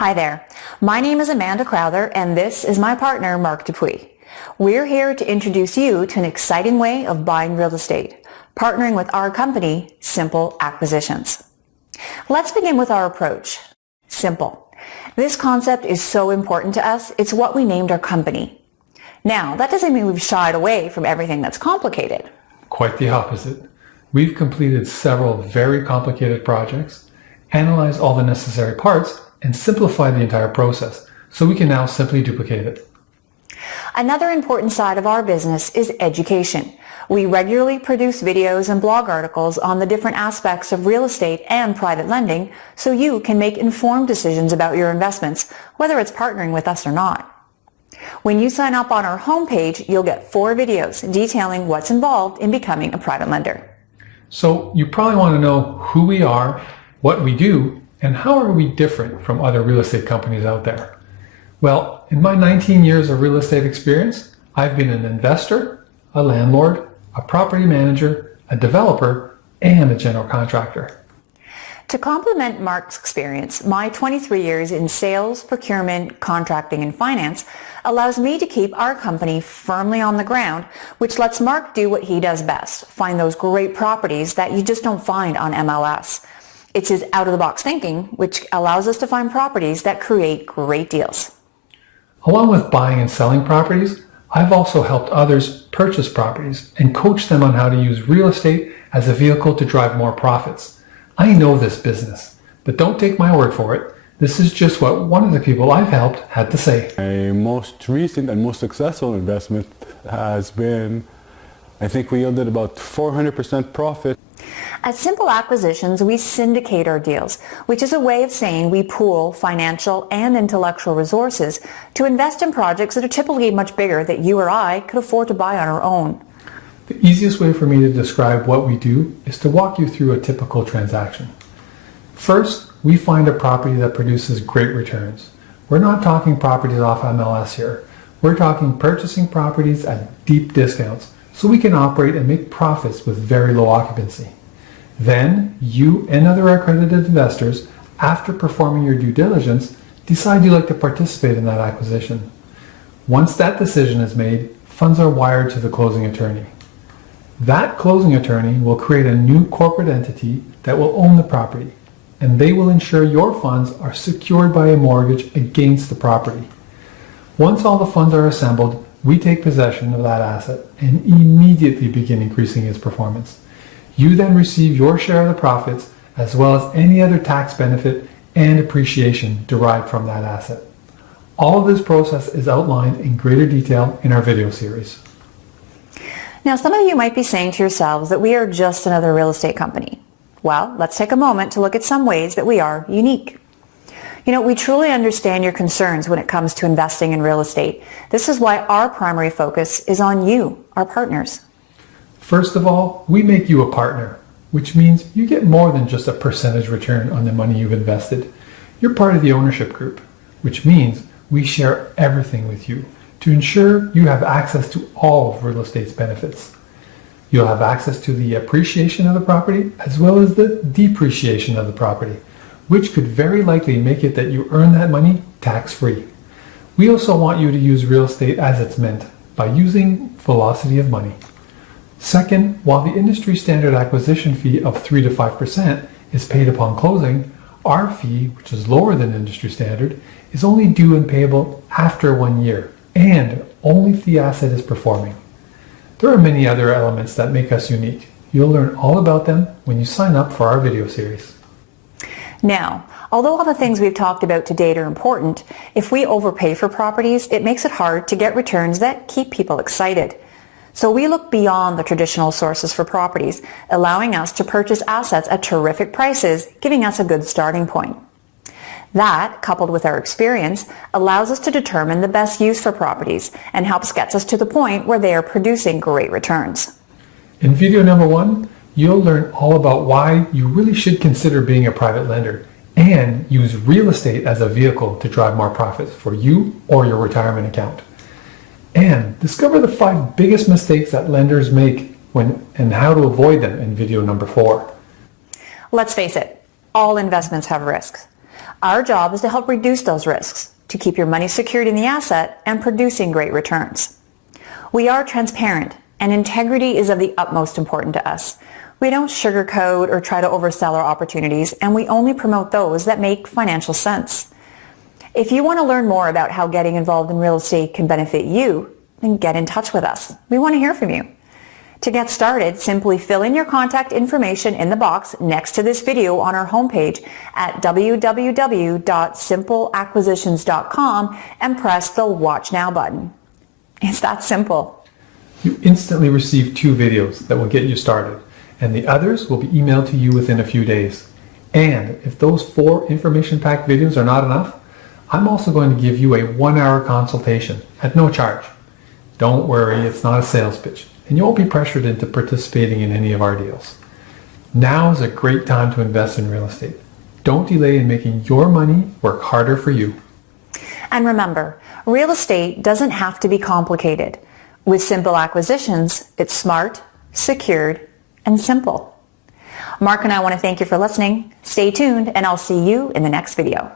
Hi there. My name is Amanda Crowther, and this is my partner, Mark Dupuis. We're here to introduce you to an exciting way of buying real estate, partnering with our company, Simple Acquisitions. Let's begin with our approach. Simple. This concept is so important to us, it's what we named our company. Now, that doesn't mean we've shied away from everything that's complicated. Quite the opposite. We've completed several very complicated projects, analyzed all the necessary parts, and simplified the entire process, so we can now simply duplicate it. Another important side of our business is education. We regularly produce videos and blog articles on the different aspects of real estate and private lending, so you can make informed decisions about your investments, whether it's partnering with us or not. When you sign up on our homepage, you'll get 4 videos detailing what's involved in becoming a private lender. So you probably want to know who we are, what we do, and how are we different from other real estate companies out there. Well, in my 19 years of real estate experience, I've been an investor, a landlord, a property manager, a developer, and a general contractor. To complement Mark's experience, my 23 years in sales, procurement, contracting, and finance allows me to keep our company firmly on the ground, which lets Mark do what he does best, find those great properties that you just don't find on MLS. It's his out-of-the-box thinking, which allows us to find properties that create great deals. Along with buying and selling properties, I've also helped others purchase properties and coach them on how to use real estate as a vehicle to drive more profits. I know this business, but don't take my word for it. This is just what one of the people I've helped had to say. My most recent and most successful investment has been, I think we yielded about 400% profit. At Simple Acquisitions, we syndicate our deals, which is a way of saying we pool financial and intellectual resources to invest in projects that are typically much bigger than you or I could afford to buy on our own. The easiest way for me to describe what we do is to walk you through a typical transaction. First, we find a property that produces great returns. We're not talking properties off MLS here. We're talking purchasing properties at deep discounts so we can operate and make profits with very low occupancy. Then, you and other accredited investors, after performing your due diligence, decide you'd like to participate in that acquisition. Once that decision is made, funds are wired to the closing attorney. That closing attorney will create a new corporate entity that will own the property, and they will ensure your funds are secured by a mortgage against the property. Once all the funds are assembled, we take possession of that asset and immediately begin increasing its performance. You then receive your share of the profits as well as any other tax benefit and appreciation derived from that asset. All of this process is outlined in greater detail in our video series. Now, some of you might be saying to yourselves that we are just another real estate company. Well, let's take a moment to look at some ways that we are unique. You know, we truly understand your concerns when it comes to investing in real estate. This is why our primary focus is on you, our partners. First of all, we make you a partner, which means you get more than just a percentage return on the money you've invested. You're part of the ownership group, which means we share everything with you to ensure you have access to all of real estate's benefits. You'll have access to the appreciation of the property as well as the depreciation of the property, which could very likely make it that you earn that money tax-free. We also want you to use real estate as it's meant, by using velocity of money. Second, while the industry standard acquisition fee of 3 to 5% is paid upon closing, our fee, which is lower than industry standard, is only due and payable after 1 year, and only if the asset is performing. There are many other elements that make us unique. You'll learn all about them when you sign up for our video series. Now, although all the things we've talked about to date are important, if we overpay for properties, it makes it hard to get returns that keep people excited. So we look beyond the traditional sources for properties, allowing us to purchase assets at terrific prices, giving us a good starting point. That, coupled with our experience, allows us to determine the best use for properties and helps get us to the point where they are producing great returns. In video number 1, you'll learn all about why you really should consider being a private lender and use real estate as a vehicle to drive more profits for you or your retirement account. And discover the 5 biggest mistakes that lenders make and how to avoid them in video number 4. Let's face it, all investments have risks. Our job is to help reduce those risks, to keep your money secured in the asset and producing great returns. We are transparent, and integrity is of the utmost importance to us. We don't sugarcoat or try to oversell our opportunities, and we only promote those that make financial sense. If you want to learn more about how getting involved in real estate can benefit you, then get in touch with us. We want to hear from you. To get started, simply fill in your contact information in the box next to this video on our homepage at www.simpleacquisitions.com and press the Watch Now button. It's that simple. You instantly receive 2 videos that will get you started, and the others will be emailed to you within a few days. And if those 4 information-packed videos are not enough, I'm also going to give you a 1-hour consultation at no charge. Don't worry, it's not a sales pitch, and you won't be pressured into participating in any of our deals. Now is a great time to invest in real estate. Don't delay in making your money work harder for you. And remember, real estate doesn't have to be complicated. With Simple Acquisitions, it's smart, secured, and simple. Mark and I want to thank you for listening. Stay tuned, and I'll see you in the next video.